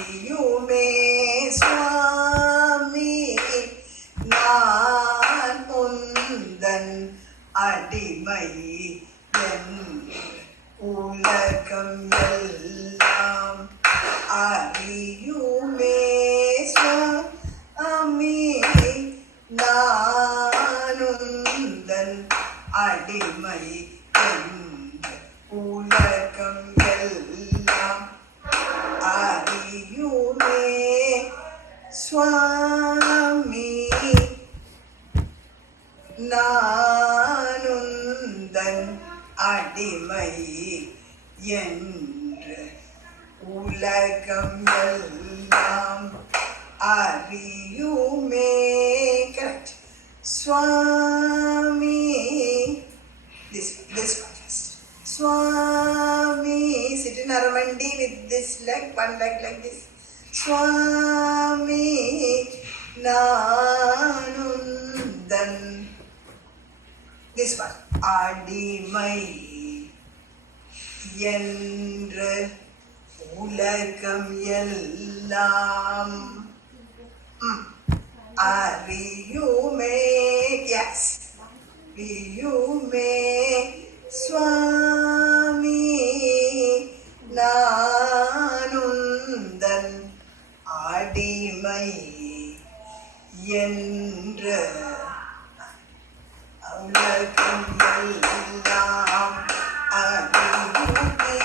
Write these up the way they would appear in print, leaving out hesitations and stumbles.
அறியுமே சுவாமி நான் உந்தன் அடிமை என் உலகம் எல்லாம் அறியுமே சுவாமி நான் உந்தன் அடிமை என் உலகம் எல்லாம் அறியுமே சுவாமி நானுந்தன் அடிமை என்று உலகம் எல்லாம் அறியுமே. கரெக்ட். சுவாமி this one first. Swami, sit in Aramandi with this leg, one leg like this. Swami, nanundan. This one. Adimai என்று உலகம் எல்லாம் அறியுமே. Yes. அறியுமே சுவாமி நானுந்தன் அடிமை என்ற உலகம் எல்லாம் அறியுமே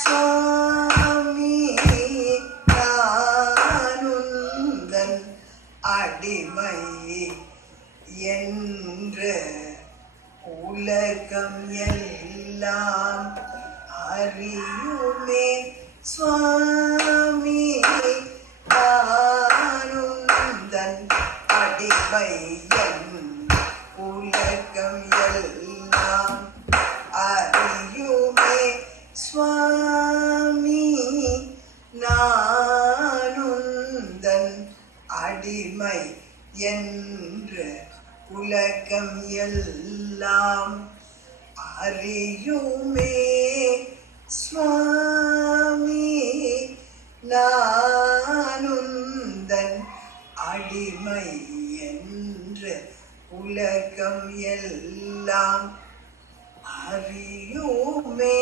சுவாமி நானுந்தன் அடிமை என்ற உலகம் எல்லாம் அறியுமே சுவாமி நானுந்தன் அடிமை என் உலகம் எல்லாம் அறியுமே சுவாமி நானுந்தன் அடிமை என்று உலகம் எல்லாம் அறியுமே சுவாமி நானுந்தன் அடிமை என்று உலகம் எல்லாம் அறியுமே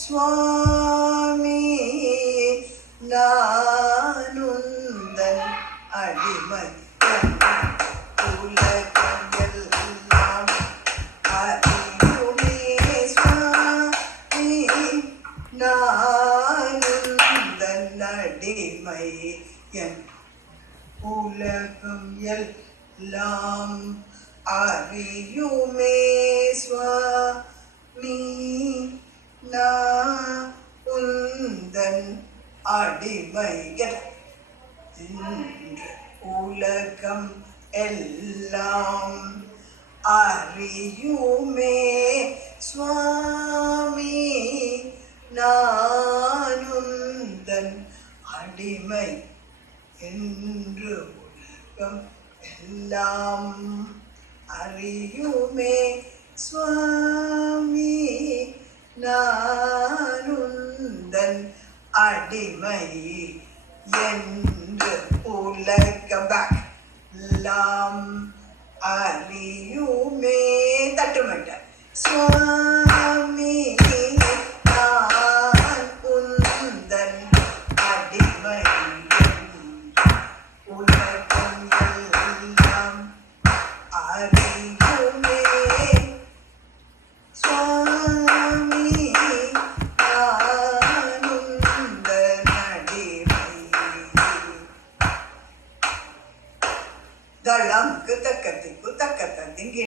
சுவாமி நானுந்தன் அடிமை உலகம் எல்லாம் அறியுமே சுவாமி நானுந்தன் அடிமை என் உலகம் எல்லாம் அறியுமே சுவாமி நானுந்தன் அடிமை என்று உலகம் எல்லாம் அறியுமே சுவாமி நானுந்தன் அடிமை என்று உலகம் எல்லாம் அறியுமே சுவாமி நானுந்தன் அடிமை என்று உலகம் எல்லாம் அறியுமே. தட்டுமட்ட சுவாமி நான் உந்தன் அடிமை உலகம் எல்லாம் அறியுமே சுவாமி நானுந்தன் அடிமை. தளம் குத்தக்கத்தி குத்தக்கத்தின்